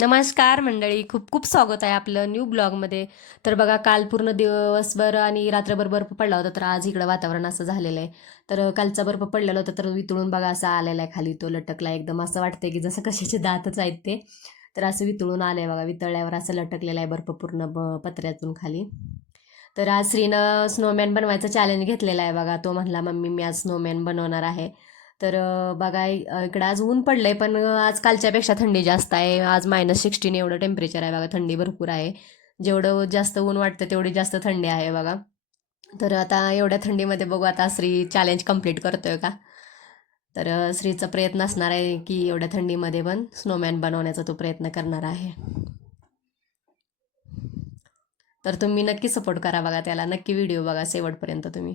नमस्कार मंडळी, खूप खूप स्वागत आहे आपलं न्यू ब्लॉगमध्ये. तर बघा, काल पूर्ण दिवसभर आणि रात्रभर बर्फ पडला होता, तर आज इकडं वातावरण असं झालेलं आहे. तर कालचा बर्फ पडलेला होता, तर वितळून बघा असा आलेला आहे खाली, तो लटकला एकदम. असं वाटतंय की जसं कशाचे दातच आहेत ते. तर असं वितळून आलंय बघा, वितळल्यावर असं लटकलेला आहे बर्फ पूर्ण पत्र्यातून खाली. तर आज श्रीनं स्नोमॅन बनवायचा चॅलेंज घेतलेला आहे बघा. तो म्हणला मम्मी मी आज स्नोमॅन बनवणार आहे. तर बघा इकडं आज ऊन पडलंय, पण आज कालच्यापेक्षा थंडी जास्त आहे. आज -16 एवढं टेम्परेचर आहे बघा, थंडी भरपूर आहे. जेवढं जास्त ऊन वाटतं तेवढी जास्त थंडी आहे बघा. तर आता एवढ्या थंडीमध्ये बघू आता श्री चॅलेंज कम्प्लीट करतोय का. तर श्रीचा प्रयत्न असणार आहे की एवढ्या थंडीमध्ये पण स्नोमॅन बनवण्याचा तो प्रयत्न करणार आहे. तर तुम्ही नक्की सपोर्ट करा बघा त्याला, नक्की व्हिडिओ बघा शेवटपर्यंत तुम्ही.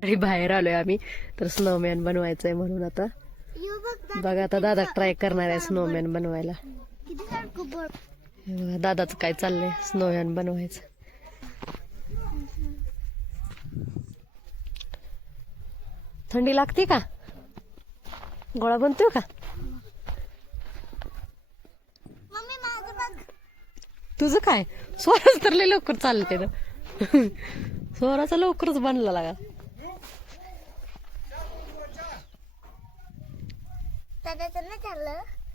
आणि बाहेर आलोय आम्ही, तर स्नोमॅन बनवायचं आहे म्हणून आता बघा. आता दादा ट्राय करणार आहे स्नोमॅन बनवायला. बघा दादाचं काय चाललंय, स्नोमॅन बनवायचं. थंडी लागते का? गोळा बनतोय का? तुझं काय स्वराच तर लय लवकर चालते ना. स्वराचा लवकरच बनला लागा.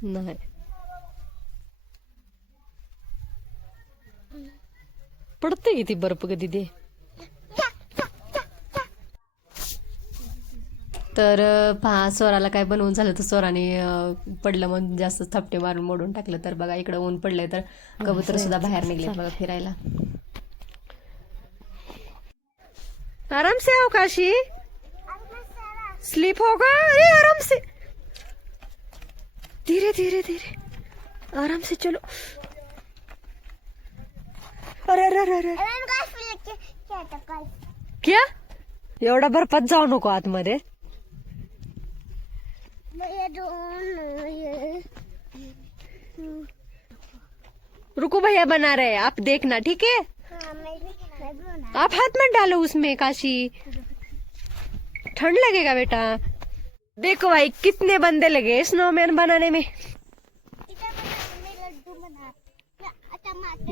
नाही पडते किती बर्फ कधी ते. तर पहा, स्वराला काय बनवून झालं तर स्वराने पडलं म्हणून जास्त थपटे मारून मोडून टाकलं. तर बघा इकडं ऊन पडलंय, तर कबूतर सुद्धा बाहेर निघले बघा फिरायला. आराम से आओ काशी, स्लीप होगा. अरे आराम से, धीरे धीरे धीरे, आराम से चलो. अरे अरे अरे अरे क्या, एवढा बर्फात जाऊ नको आतमध्ये. रुको भैया बना रहे, आप देखना ठीक है. आप हाथ मत डालो उसमें काशी, ठंड लगेगा बेटा. देखो भाई कितने बंदे लगे स्नोमैन बनाने में.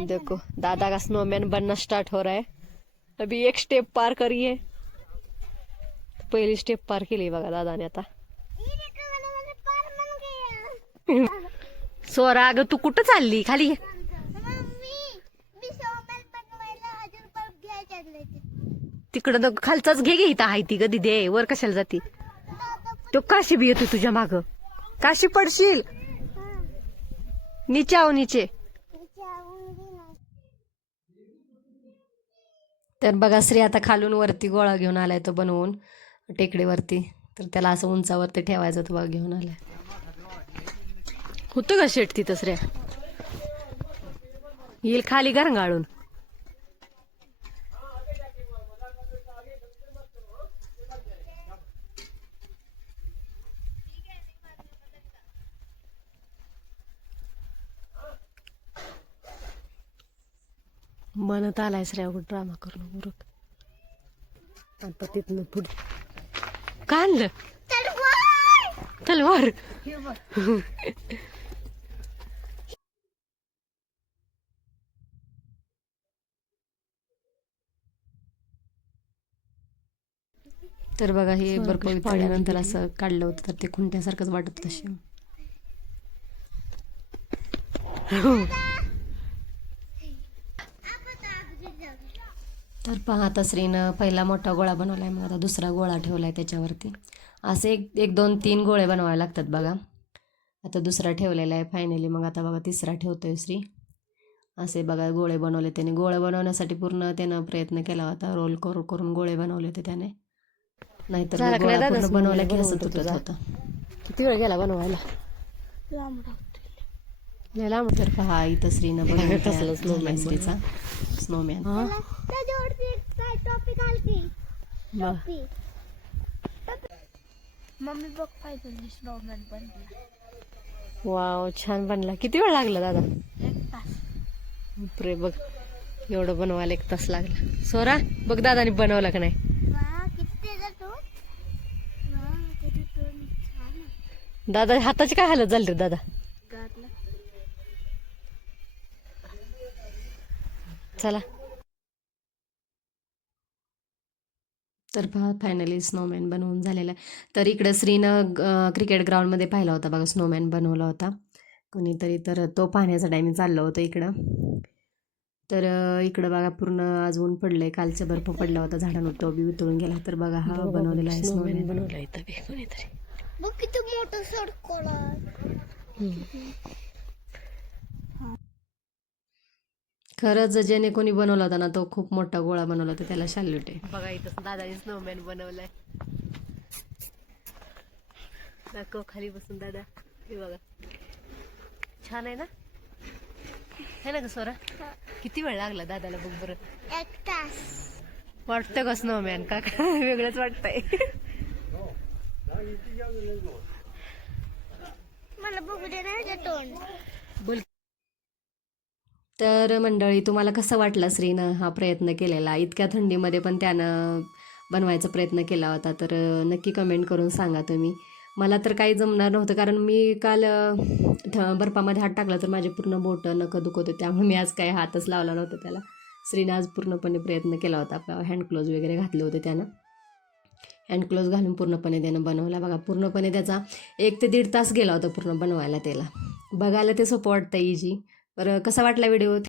देखो दादा का स्नोमैन बनना स्टार्ट हो रहा है. अभी एक स्टेप पार करिए. पहिली स्टेप पार केली बघा दादाने आता. सोरा अगं तू कुठं चालली खाली. तिकडं खालचाच घे इथं आहे ती कधी दे, वर कशाला जाती. तो काशी भी येतो तुझ्या माग, काशी पडशील. नीचे आओ नीचे. तर बघा श्री आता खालून वरती गोळा घेऊन आलाय तो बनवून टेकडीवरती. तर त्याला असं उंचावरती ठेवायचं, तो बघा घेऊन आलाय. होतं का शेट तिथं श्रेया, येईल खाली घरंगाळून. बनत आलाय श्रेया, ड्रामा करून उरक. आता तिथनं पुढे का आणलं तलवार. तर बघा हे बर्फ वितळल्यानंतर असं काढलं होतं, तर ते खुंट्यासारखंच वाटत तसे. तर पहा आता श्रीनं पहिला मोठा गोळा बनवलाय, मग आता दुसरा गोळा ठेवलाय त्याच्यावरती. असे एक दोन तीन गोळे बनवावे लागतात बघा. आता दुसरा ठेवलेला आहे फायनली. मग आता बघा तिसरा ठेवतोय श्री. असे बघा गोळे बनवले त्याने. गोळे बनवण्यासाठी पूर्ण त्यानं प्रयत्न केला होता, रोल करून गोळे बनवले होते त्याने. नाहीतर गोळा पूर्ण बनवला की असं तुटत होतं. किती वेळ गेला बनवायला, लांब. तर पहा इथं श्रीनं बनवलं स्नोमॅन. स्नोमॅन मम्मी बघ पाहिजे स्नोमॅन बनला. वाव छान बनला. किती वेळ लागला दादा? 1 तास. बापरे, बघ एवढं बनवायला 1 तास लागला. सोरा बघ दादाने बनवला का नाही. दादा हाताची काय हालत झाली रे दादा. चला. तर पहा फायनली स्नोमॅन बनवून झालेला आहे. तर इकडं श्रीनं क्रिकेट ग्राउंडमध्ये पाहिला होता बघा, स्नोमॅन बनवला होता कोणीतरी, तर तो पाहण्याचा टायमिंग चाललं होतं इकडं. तर इकडं बघा पूर्ण आज ऊन पडलंय, कालचा बर्फ पडला होता झाडांवर, तो बी वितळून गेला. तर बघा हा बनवलेला आहे स्नोमॅन बनवला इथं बी कोणीतरी. बघ किती मोठं सर्कल खरंच ज्याने कोणी बनवला होता ना, तो खूप मोठा गोळा बनवला होता, त्याला सॅल्यूट आहे. बघा इथं दादाने स्नोमॅन बनवलाय. दाखव खाली बसून दादा, हे बघा छान आहे ना, है ना ग सोरा? किती वेळ लागला दादाला बघ बरं. 1 तास. वाटतं का स्नोमॅन का वेगळंच वाटतंय. मला बघू दे ना तोंड. बोल. तर मंडळी, तुम्हाला कसं वाटलं श्रीनं हा प्रयत्न केलेला? इतक्या थंडीमध्ये पण त्यानं बनवायचा प्रयत्न केला होता. तर नक्की कमेंट करून सांगा तुम्ही. मला तर काही जमणार नव्हतं, कारण मी काल बर्फामध्ये हात टाकला तर माझे पूर्ण बोटं नखं दुखत होते, त्यामुळे मी आज काही हातच लावला नव्हता त्याला. श्रीनं आज पूर्णपणे प्रयत्न केला होता. आपला हँड ग्लोव्ज वगैरे घातले होते त्यानं. हँड ग्लोव्ज घालून पूर्णपणे त्यानं बनवला बघा. पूर्णपणे त्याचा 1 ते 1.5 तास गेला होता पूर्ण बनवायला त्याला. बघायला ते सोपं वाटतं, इजी. बरं, कसा वाटला व्हिडिओ?